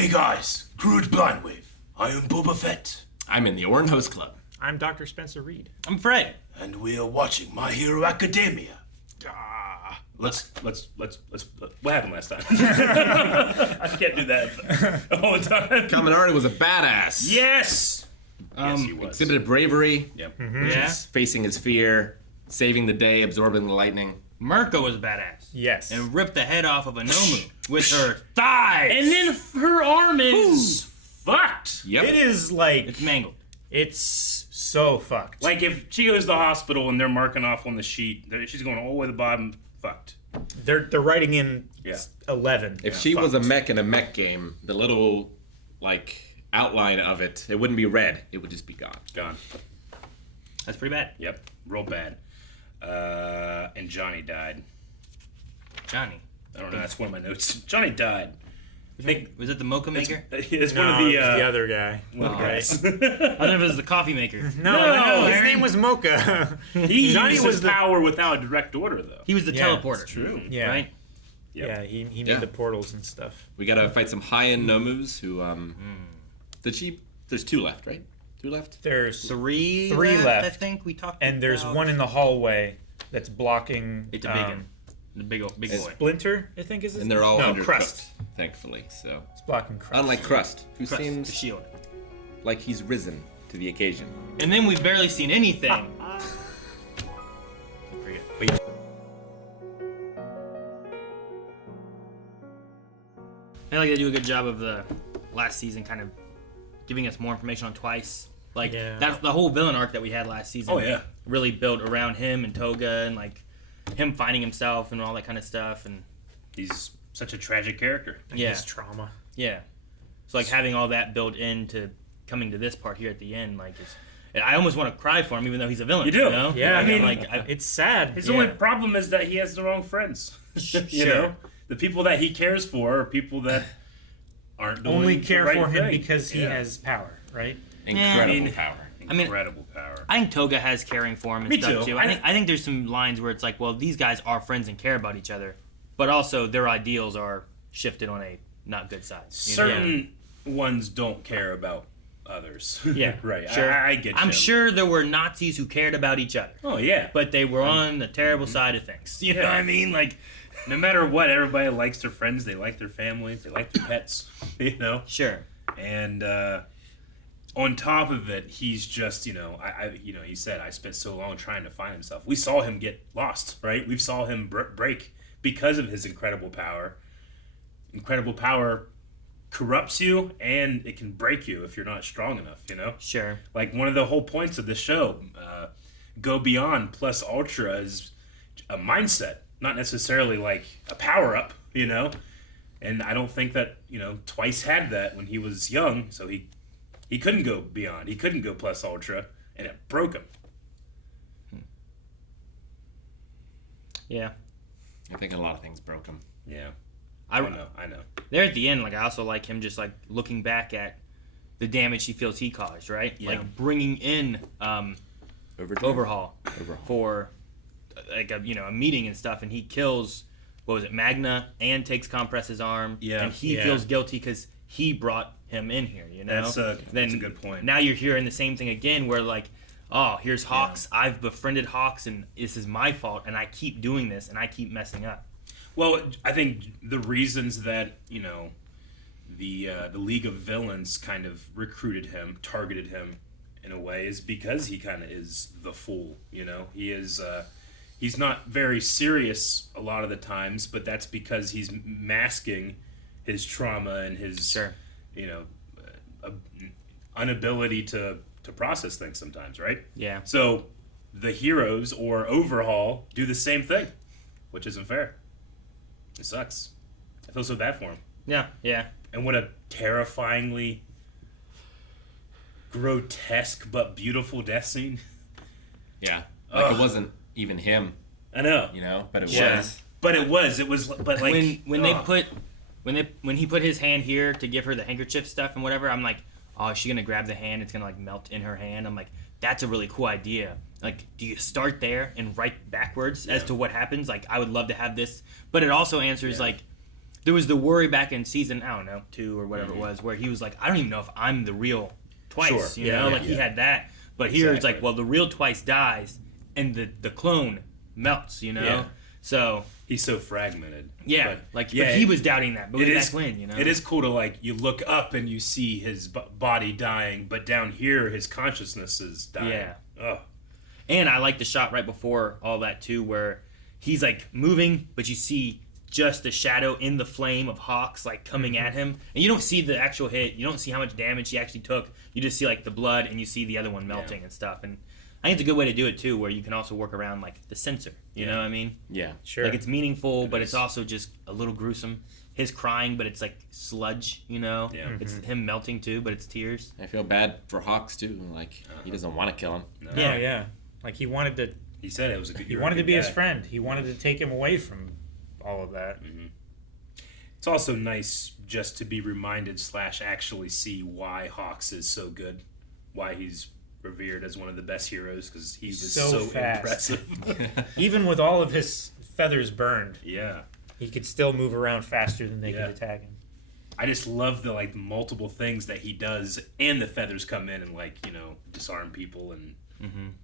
Hey guys, Crude Blindwave. I am Boba Fett. I'm in the Orin Host Club. I'm Dr. Spencer Reed. I'm Fred. And we are watching My Hero Academia. Let's. What happened last time? I can't do that all the time. Kaminari was a badass. Yes. Yes, he was. Exhibited bravery. Yep. Yeah. Facing his fear, saving the day, absorbing the lightning. Mirko was badass. Yes. And ripped the head off of a Nomu with her thighs. And then her arm is fucked. Yep. It is like, It's mangled. it's so fucked. Like if she goes to the hospital and they're marking off on the sheet, she's going all the way to the bottom. Fucked. They're writing in Yeah. 11. If she was a mech in a mech game, the little, outline of it, it wouldn't be red. It would just be gone. Gone. That's pretty bad. Yep. Real bad. And Johnny died. Johnny. I don't know. That's one of my notes. Johnny died. Was it the mocha maker? It's No, one of the it was the other guy. one of the guys. I thought it was the coffee maker. No, his Aaron. name was Mocha. He Johnny used was his the- power without a direct order, though. He was the Yeah, teleporter. it's True. Yeah. Right? Yep. Yeah, he made Yeah. the portals and stuff. We gotta fight some high-end Nomus who, There's 2 left, right? 2 left? There's Three left. I think we talked and there's about. one in the hallway that's blocking. It's a big one. The big boy. Splinter, I think is his And they're all no, undercooked, Crust. thankfully, so... It's blocking Crust. Unlike Crust, who Crust, the seems shield. like he's risen to the occasion. And then we've barely seen anything. I feel like they do a good job of the last season kind of giving us more information on Twice. Like, Yeah. that the whole villain arc that we had last season Oh, yeah. really built around him and Toga and, him finding himself and all that kind of stuff. And, He's such a tragic character. yeah. His trauma. Yeah. So, having all that built into coming to this part here at the end, and I almost want to cry for him even though he's a villain. You do. You know? Yeah, I mean, it's sad. His Yeah. only problem is that he has the wrong friends. You Sure. know? The people that he cares for are people that aren't doing only the care right for him thing. because he Yeah. has power, right? Incredible power. Incredible power. I think Toga has caring for him and Me stuff too. too. I think there's some lines where it's like, well, these guys are friends and care about each other, but also their ideals are shifted on a not good side. You know? Certain ones don't care about others. Yeah, right. Sure. I get you. I'm sure there were Nazis who cared about each other, Oh, yeah. but they were on the terrible side of things. You know what I mean? No matter what, everybody likes their friends. They like their families. They like their pets. You know? Sure. And on top of it, he's just, he said, I spent so long trying to find himself. We saw him get lost, right? We saw him break because of his incredible power. Incredible power corrupts you, and it can break you if you're not strong enough, you know? Sure. Like, one of the whole points of the show, Go Beyond plus Ultra is a mindset, not necessarily like a power-up, you know? And I don't think that, Twice had that when he was young, so he couldn't go beyond. He couldn't go plus Ultra, and it broke him. Yeah. I think a lot of things broke him. Yeah. I know. There at the end, I also like him just looking back at the damage he feels he caused, right? Yeah. Bringing in Overhaul Overhaul. for a meeting and stuff, and he kills Magna, and takes Compress's arm. Yeah. And he Yeah. feels guilty because he brought him in here. You know. That's a good point. Now you're hearing the same thing again, where here's Hawks. I've befriended Hawks, and this is my fault, and I keep doing this, and I keep messing up. Well, I think the reasons that, the League of Villains kind of recruited him, targeted him in a way, is because he kind of is the fool, He is, he's not very serious a lot of the times, but that's because he's masking his trauma and his, Sure. Inability to process things sometimes, right? Yeah. So the heroes or Overhaul do the same thing, which isn't fair. It sucks. I feel so bad for him. Yeah. Yeah. And what a terrifyingly grotesque but beautiful death scene. Yeah. Ugh. It wasn't even him, I know. but it Yeah. was. But it was but like when he put his hand here to give her the handkerchief stuff and whatever, I'm like, oh, is she gonna grab the hand? It's gonna melt in her hand. I'm like, that's a really cool idea. Do you start there and write backwards as to what happens? I would love to have this, but it also answers there was the worry back in season, I don't know, 2 or whatever it was, where he was like, I don't even know if I'm the real Twice. Sure. You know, like he had that. But here it's like, Exactly. well, the real Twice dies, and the clone melts. You know, Yeah. so He's so fragmented. yeah, But, like yeah, but he was doubting that. But it way is back when, you know, It is cool to like you look up and you see his body dying, but down here his consciousness is dying. Yeah. Oh. And I like the shot right before all that too, where he's like moving, but you see just the shadow in the flame of Hawks like coming at him, and you don't see the actual hit. You don't see how much damage he actually took. You just see like the blood, and you see the other one melting and stuff. And I think it's a good way to do it too, where you can also work around like the censor. You know what I mean? Yeah. Sure. Like it's meaningful, but is. it's also just a little gruesome. His crying, but it's like sludge. You know? Yeah. It's him melting too, but it's tears. I feel bad for Hawks too. Like he doesn't want to kill him. No. Yeah. Yeah. Like he wanted to. He said it was a good. He you're a wanted to good be his guy. friend. He wanted to take him away from all of that. It's also nice just to be reminded / actually see why Hawks is so good, why he's revered as one of the best heroes because he was So so fast. impressive. Even with all of his feathers burned, Yeah. he could still move around faster than they Yeah. could attack him. I just love the like multiple things that he does, and the feathers come in and like disarm people and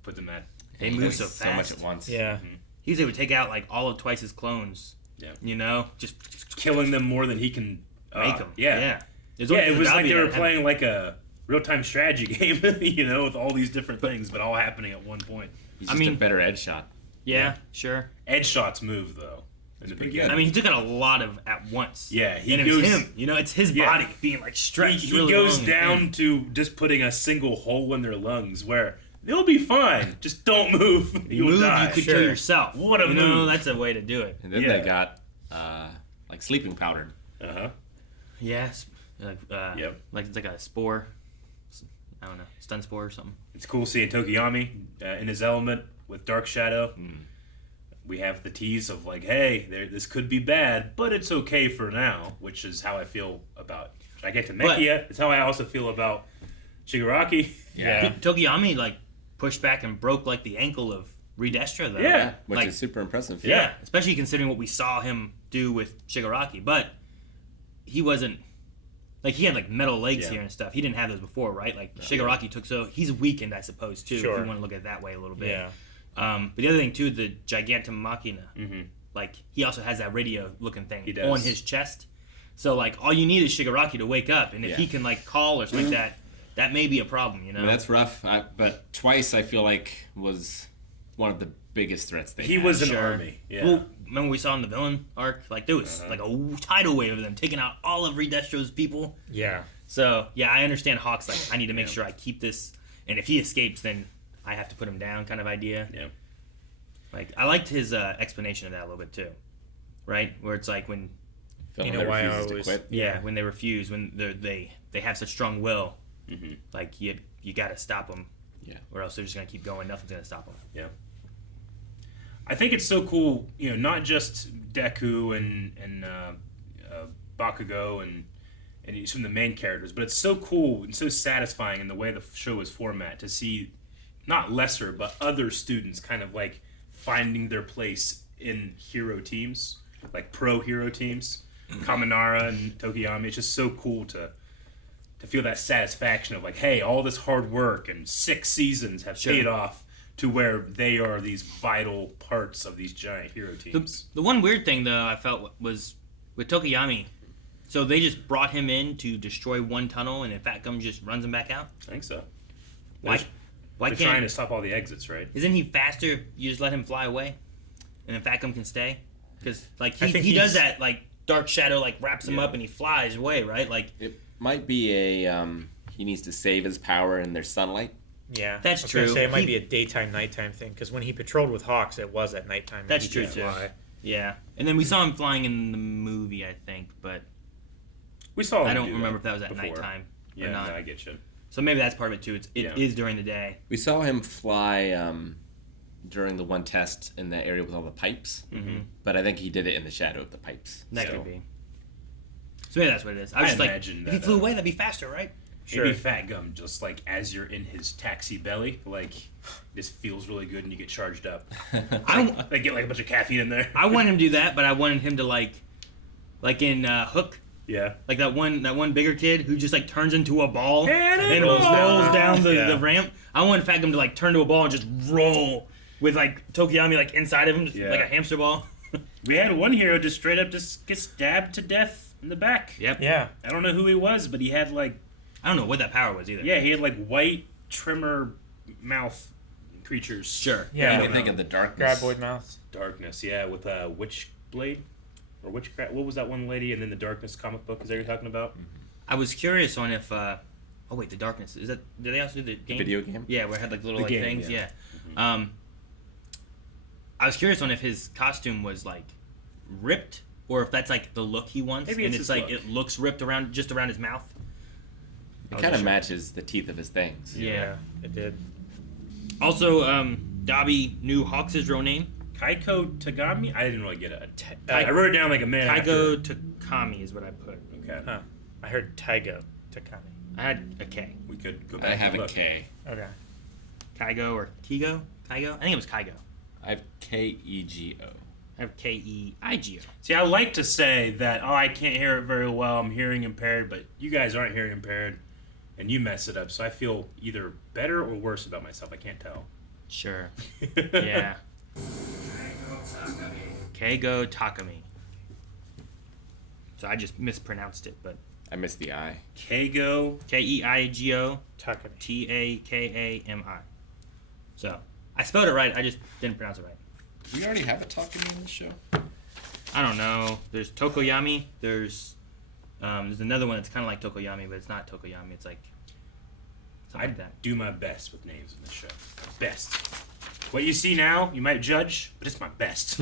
put them at. They move so So much fast. at once. Yeah. He was able to take out like all of Twice's clones. Yeah. You know, just Killing them more than he can make them. Yeah. There's Yeah, only- it was there's like gotta they be were that- playing like a real-time strategy game, with all these different things, but all happening at one point. He's I just a mean- better edge shot. Yeah, sure. Edge shots move though in the beginning. I mean, he took out a lot of at once. Yeah, he and it was goes- him. You know, it's his Yeah. body being like stretched. he really goes long down and- to just putting a single hole in their lungs where they'll be fine. Just don't move. You You'll move, die. you could Sure. kill yourself. What a you know, move. that's a way to do it. And then Yeah. they got like sleeping powder. Uh-huh. Yes, like Yep. like it's like a spore. I don't know, stun spore or something. It's cool seeing Tokiyami in his element with Dark Shadow. We have the tease of like, hey, this could be bad, but it's okay for now, which is how I feel about. Should I get to Mekia? It's how I also feel about Shigaraki. Yeah. Tokiyami like pushed back and broke like the ankle of Redestra though. Yeah. Which Like- is super impressive. Yeah, especially considering what we saw him do with Shigaraki. But he wasn't like he had like metal legs Yeah. here and stuff. He didn't have those before, right? Like Shigaraki took so he's weakened, I suppose, too. Sure. If you want to look at it that way a little bit. Yeah. But the other thing too, the Gigantum Machina. Mm-hmm. Like he also has that radio looking thing He does. on his chest. So like all you need is Shigaraki to wake up, and if Yeah. he can like call or something like that, that may be a problem. You know. I mean, that's rough. But Twice, I feel like, was one of the biggest threats they He had. was an Sure. army. Yeah. Well, remember we saw in the villain arc, like there was like a tidal wave of them taking out all of Redestro's people. Yeah. So yeah, I understand Hawk's like I need to make sure I keep this, and if he escapes, then I have to put him down, kind of idea. Yeah. Like I liked his explanation of that a little bit too, right? Where it's like when Villain You know that why I refuses to always- quit. yeah, when they refuse, when they have such strong will, Mm-hmm. like you got to stop them, Yeah. or else they're just gonna keep going. Nothing's gonna stop them. Yeah. I think it's so cool, not just Deku and Bakugo and some of the main characters, but it's so cool and so satisfying in the way the show is format to see not lesser but other students kind of like finding their place in hero teams, like pro hero teams. Kaminara and Tokiyami. It's just so cool to feel that satisfaction of like, hey, all this hard work and 6 seasons have Sure. paid off to where they are these vital parts of these giant hero teams. The one weird thing though I felt was with Tokiyami. So they just brought him in to destroy one tunnel, and if Fatgum just runs him back out. I think so. Why? Why They're trying can't? to stop all the exits, right? Isn't he faster? You just let him fly away, and then Fatgum can stay. Because like I he think does he's- that like Dark Shadow like wraps him Yeah. up and he flies away, right? Like It might be he needs to save his power in their sunlight. Yeah. That's I was gonna true. Say it might He- be a daytime, nighttime thing because when he patrolled with Hawks, it was at nighttime. and That's he true, could too. fly. yeah. And then we saw him flying in the movie, I think, but We saw. I them don't do remember that if that was at before. nighttime Yeah, or not. no, I get you. So maybe that's part of it too. It Yeah. is during the day. We saw him fly during the one test in the area with all the pipes. Mm-hmm. But I think he did it in the shadow of the pipes. That So- could be. So maybe that's what it is. I was I just like, imagine if he that, flew away, that'd be faster, right? Maybe Fat Gum, just like as you're in his taxi belly, like this feels really good and you get charged up. I don't. They get like a bunch of caffeine in there. I want him to do that, but I wanted him to like like in Hook. Yeah. Like that one bigger kid who just like turns into a ball and rolls rolls down the, Yeah. the ramp. I want Fatgum to like turn to a ball and just roll with like Tokiyami like inside of him, just Yeah. like a hamster ball. We had one hero just straight up just get stabbed to death in the back. Yep. Yeah. I don't know who he was, but he had like I don't know what that power was either. he had like white trimmer mouth creatures. Sure. Yeah. I can think of the darkness. Graboid mouths. Darkness, with a witch blade or witchcraft. What was that one lady? And then the Darkness comic book. Is that what you're talking about? I was curious on if. Oh wait, the darkness is that? Did they also do the game? Video game? Yeah, where it had like little The like game, things. yeah. Yeah. I was curious on if his costume was like ripped or if that's like the look he wants, Maybe and it's it's his like look. it looks ripped around just around his mouth. It kind of matches the teeth of his things. Yeah. It did. Also, Dobby knew Hawks' real name. Keigo Takami? I didn't really get it. Kai- I wrote it down like a minute Keigo Takami is what I put. after. Okay. Huh. I heard Keigo Takami. I had a K. We could go back I have and a look. K. Okay. Keigo or Keigo? Keigo? I think it was Keigo. I have Keigo. I have Keigo. See, I like to say that, I can't hear it very well, I'm hearing impaired, but you guys aren't hearing impaired, and you mess it up, so I feel either better or worse about myself. I can't tell. Sure. Yeah. Keigo Takami. So I just mispronounced it, but I missed the I. Keigo. Keigo Takami. Takami. So I spelled it right. I just didn't pronounce it right. Do we already have a Takami on the show? I don't know. There's Tokoyami. There's another one that's kind of like Tokoyami, but it's not Tokoyami. It's like I something like that. do my best with names in this show. Best. What you see now, you might judge, but it's my best.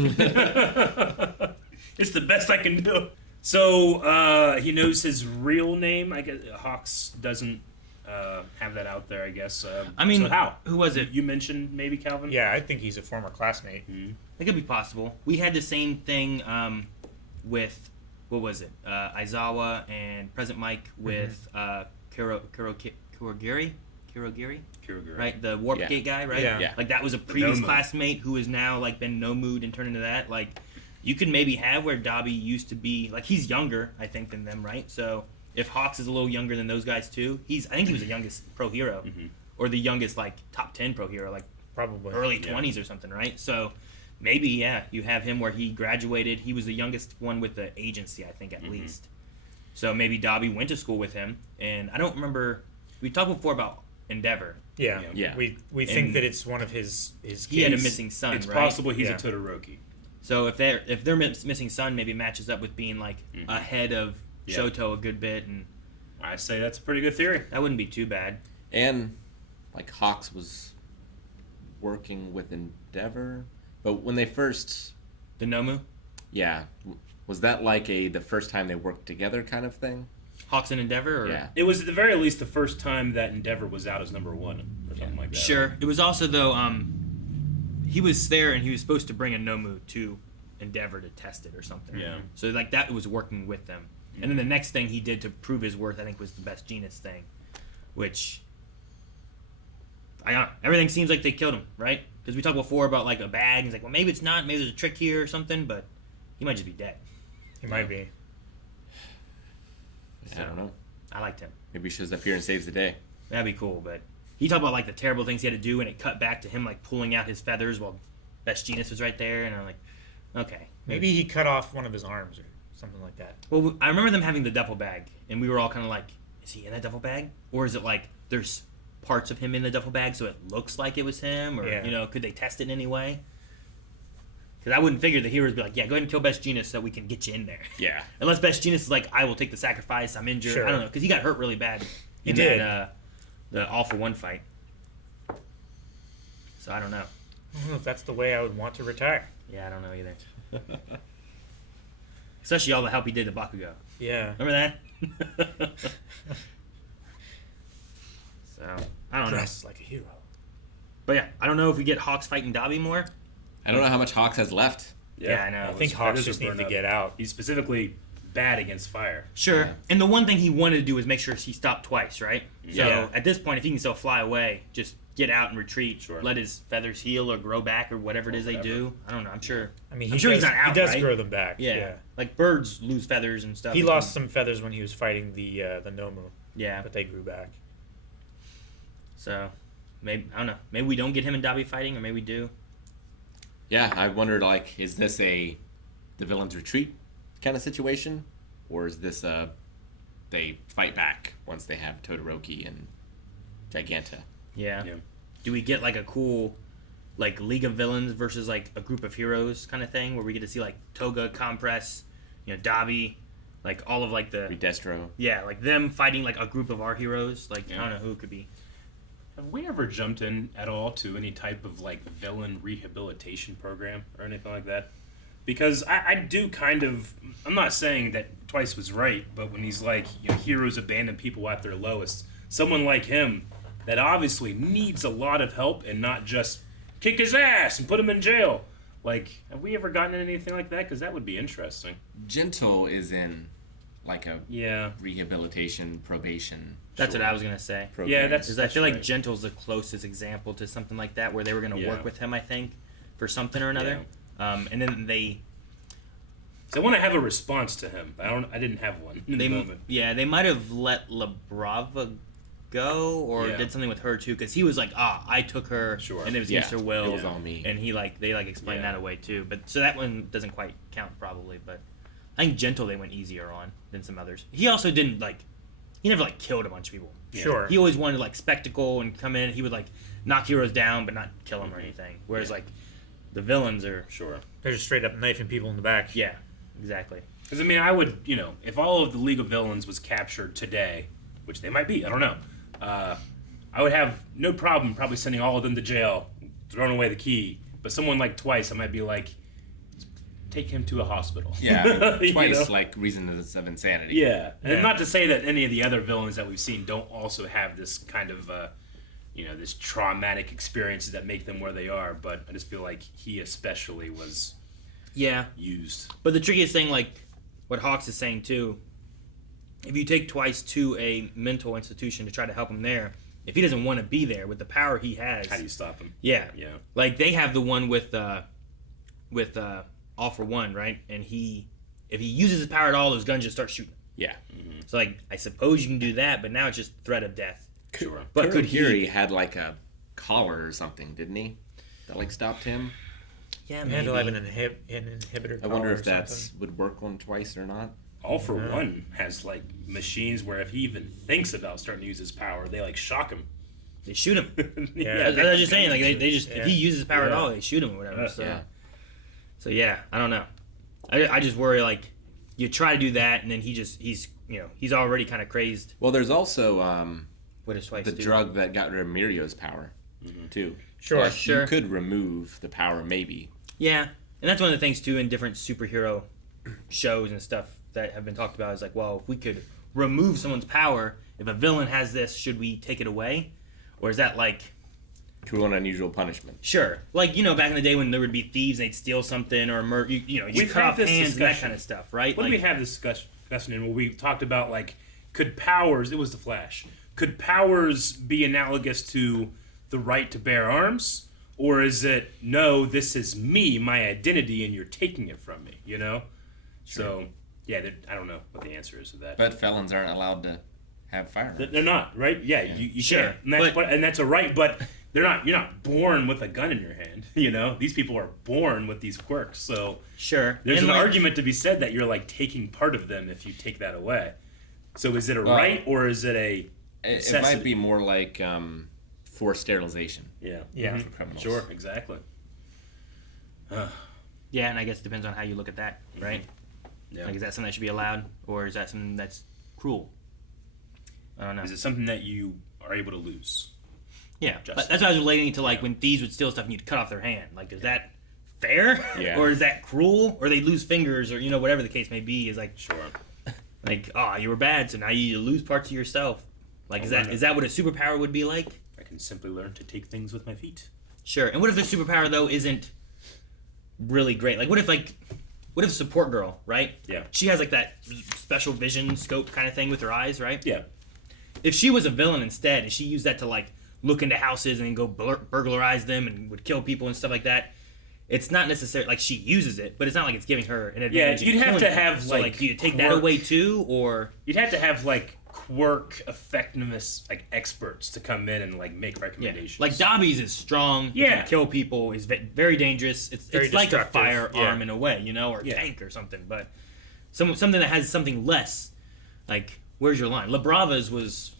It's the best I can do. So he knows his real name. I guess Hawks doesn't have that out there. I guess. I mean, so how? who was it? You mentioned maybe Calvin. Yeah, I think he's a former classmate. It could be possible. We had the same thing with what was it? Aizawa and Present Mike with Kurogiri, Kirogiri. right? The Warp Yeah. Gate guy, right? Yeah. Yeah. Like that was a previous Nomu. classmate who has now like been no mood and turned into that. Like you could maybe have where Dobby used to be. Like he's younger, I think, than them, right? So if Hawks is a little younger than those guys too, I think he was the youngest pro hero, or the youngest like top 10 pro hero, like Probably. early 20s or something, right? So maybe you have him where he graduated. He was the youngest one with the agency, I think, at least. So maybe Dobby went to school with him, and I don't remember. We talked before about Endeavor. Yeah. Yeah. We think that it's one of his He had a kids. missing son, It's right? possible he's Yeah. a Todoroki. So if their missing son maybe matches up with being like ahead of Yeah. Shoto a good bit, and I say that's a pretty good theory. that wouldn't be too bad. And like Hawks was working with Endeavor, but when they first, The Nomu, was that like the first time they worked together kind of thing? Hawks and Endeavor, or Yeah. It was at the very least the first time that Endeavor was out as number one or something like that. Sure. It was also though he was there and he was supposed to bring a Nomu to Endeavor to test it or something. Yeah. So like that was working with them. And then the next thing he did to prove his worth, I think, was the Best Genius thing, which everything seems like they killed him, right? Because we talked before about like a bag. And he's like, well, maybe it's not. Maybe there's a trick here or something. But he might just be dead. He might be. I don't know. I liked him. Maybe he shows up here and saves the day. That'd be cool. But he talked about like the terrible things he had to do, and it cut back to him like pulling out his feathers while Best Genius was right there. And I'm like, okay, Maybe he cut off one of his arms or something like that. Well, I remember them having the duffel bag, and we were all kind of like, is he in that duffel bag? Or is it like there's parts of him in the duffel bag so it looks like it was him? Or, Yeah. could they test it in any way? Because I wouldn't figure the heroes would be like, yeah, go ahead and kill Best Genius so we can get you in there. Yeah. Unless Best Genius is like, I will take the sacrifice, I'm injured. Sure. I don't know, because he got hurt really bad He in did. that, the All for One fight. So I don't know. I don't know if that's the way I would want to retire. Yeah, I don't know either. Especially all the help he did to Bakugo. Yeah. Remember that? So, I don't know. Dressed like a hero. But yeah, I don't know if we get Hawks fighting Dobby more. I don't know how much Hawks has left. Yeah, I know. I think His Hawks feathers just are needs burned to up. get out. He's specifically bad against fire. Sure. Yeah. And the one thing he wanted to do was make sure he stopped twice, right? So Yeah. at this point, if he can still fly away, just get out and retreat. Sure. Let his feathers heal or grow back or whatever it is they do. I don't know. I'm sure. I mean, I'm sure does, he's not out, He does right? grow them back. Yeah. Like birds lose feathers and stuff. He lost some feathers when he was fighting the Nomu, Yeah. but they grew back. So maybe I don't know. Maybe we don't get him and Dabi fighting, or maybe we do. Yeah, I wondered, like, is this the villain's retreat kind of situation? Or is this they fight back once they have Todoroki and Giganta? Yeah. Yeah. Do we get like a cool, like League of Villains versus like a group of heroes kind of thing, where we get to see like Toga, Compress, Dabi, like all of like the Destro. like them fighting like a group of our heroes. Like I Yeah. don't know who it could be. Have we ever jumped in at all to any type of like villain rehabilitation program or anything like that? Because I do kind of. I'm not saying that Twice was right, but when he's like, heroes abandon people at their lowest, someone like him that obviously needs a lot of help and not just kick his ass and put him in jail. Like, have we ever gotten anything like that? Because that would be interesting. Gentle is in, like, a Yeah. rehabilitation probation. That's what I was gonna say. program. Yeah, that's. Because I feel like right. Gentle's the closest example to something like that, where they were gonna Yeah. work with him, I think, for something or another. And then they So I want to have a response to him. I didn't have one in the moment. they might have let Labrava go or Yeah. did something with her too, because he was like, I took her, Sure. and it was Yeah, against her will, it was all me. and they explained Yeah. that away too. But so that one doesn't quite count probably, but I think Gentle they went easier on than some others. He also didn't he never killed a bunch of people. Sure. He always wanted spectacle and come in. He would knock heroes down but not kill them or anything. Whereas the villains are Sure. They're just straight up knifing people in the back. yeah, exactly. Because, I mean, I would, if all of the League of Villains was captured today, which they might be, I don't know, I would have no problem probably sending all of them to jail, throwing away the key. But someone like Twice, I might be like, take him to a hospital. Yeah, I mean, Twice, know? reasons of insanity. Yeah. And Yeah. not to say that any of the other villains that we've seen don't also have this kind of, this traumatic experiences that make them where they are. But I just feel like he especially was Yeah. used. But the trickiest thing, what Hawks is saying too, if you take Twice to a mental institution to try to help him there, if he doesn't want to be there with the power he has, How do you stop him? yeah, Yeah. they have the one with All for One, right? And if he uses his power at all, those guns just start shooting. Yeah. So I suppose you can do that, but now it's just threat of death. Sure. But could he? Kurogiri had a collar or something, didn't he? That stopped him. Yeah, They maybe. had to have an inhibitor. I wonder collar if or that something. would work on Twice or not. All for One has machines where if he even thinks about starting to use his power, they shock him. They shoot him. Yeah. I was just saying, they just if he Yeah. uses his power at Yeah. all, they shoot him or whatever. So. Yeah. So yeah, I don't know. I just worry you try to do that and then he's already kind of crazed. Well, there's also What does Twice the do? drug that got rid of Mirio's power, too. Sure. Sure. You could remove the power, maybe. Yeah, and that's one of the things too in different superhero shows and stuff that have been talked about is well, if we could remove someone's power, if a villain has this, should we take it away, or is that Cruel and unusual punishment. sure, back in the day when there would be thieves and they'd steal something or murder, you We've cut had off this hands and that discussion. kind of stuff, right? When we have this discussion where we talked about could powers? It was the Flash. Could powers be analogous to the right to bear arms, or is it no? This is me, my identity, and you're taking it from me. So yeah, I don't know what the answer is to that. But felons aren't allowed to have firearms. They're not, right? Yeah, you Sure, can't. And that's a right, but they're not. You're not born with a gun in your hand. These people are born with these quirks. So sure. there's And, an argument to be said that you're taking part of them if you take that away. So is it a Well, right or is it a It necessity? might be more forced sterilization Yeah. Yeah. for criminals. Sure. Exactly. Yeah, and I guess it depends on how you look at that, right? Yeah. Is that something that should be allowed, or is that something that's cruel? I don't know. Is it something that you are able to lose? Yeah, Just- but that's what I was relating to, when thieves would steal stuff and you'd cut off their hand. Is that fair? Yeah. Or is that cruel? Or they lose fingers, or whatever the case may be. Is Sure. you were bad, so now you lose parts of yourself. Is that what a superpower would be like? I can simply learn to take things with my feet. Sure. And what if the superpower though isn't really great? What if what if a support girl, right? Yeah. She has like that special vision scope kind of thing with her eyes, right? Yeah. If she was a villain instead, and she used that to like look into houses and go burglarize them and would kill people and stuff like that, it's not necessarily like she uses it, but it's not like it's giving her an advantage. Yeah, you'd have to have so, like, do you take that away too, or you'd have to have like quirk effectiveness like experts to come in and like make recommendations. Like Dobby's is strong. Yeah. Can kill people. Is very dangerous. It's Very like a destructive. firearm Yeah. in a way, you know, or a tank or something. But something that has something less. Like, where's your line? La Brava's was.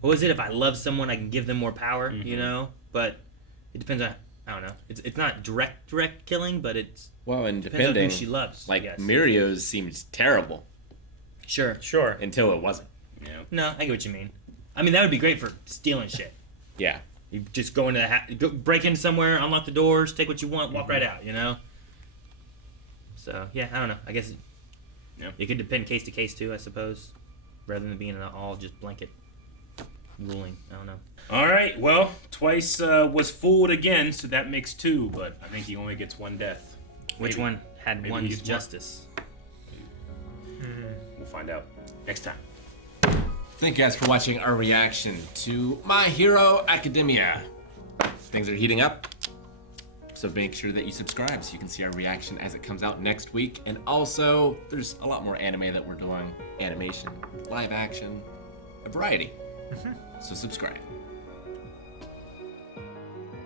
What was it? If I love someone, I can give them more power. You know, but it depends on. I don't know. It's not direct killing, but it's Well, and depends on depending, who she loves. I like guess. Mirio's seemed terrible Sure. Sure. until it wasn't. yeah. No, I get what you mean. I mean, that would be great for stealing shit. Yeah. You just go into break in somewhere, unlock the doors, take what you want, walk right out. You know. So yeah, I don't know. I guess it could depend case to case too, I suppose, rather than being an all just blanket ruling. I don't know. All right. Well, Twice was fooled again, so that makes 2. But I think he only gets 1 death. Which Maybe. one had Maybe one's he's one. justice? We'll find out next time. Thank you guys for watching our reaction to My Hero Academia. Things are heating up, so make sure that you subscribe so you can see our reaction as it comes out next week. And also, there's a lot more anime that we're doing. Animation, live action, a variety. So subscribe.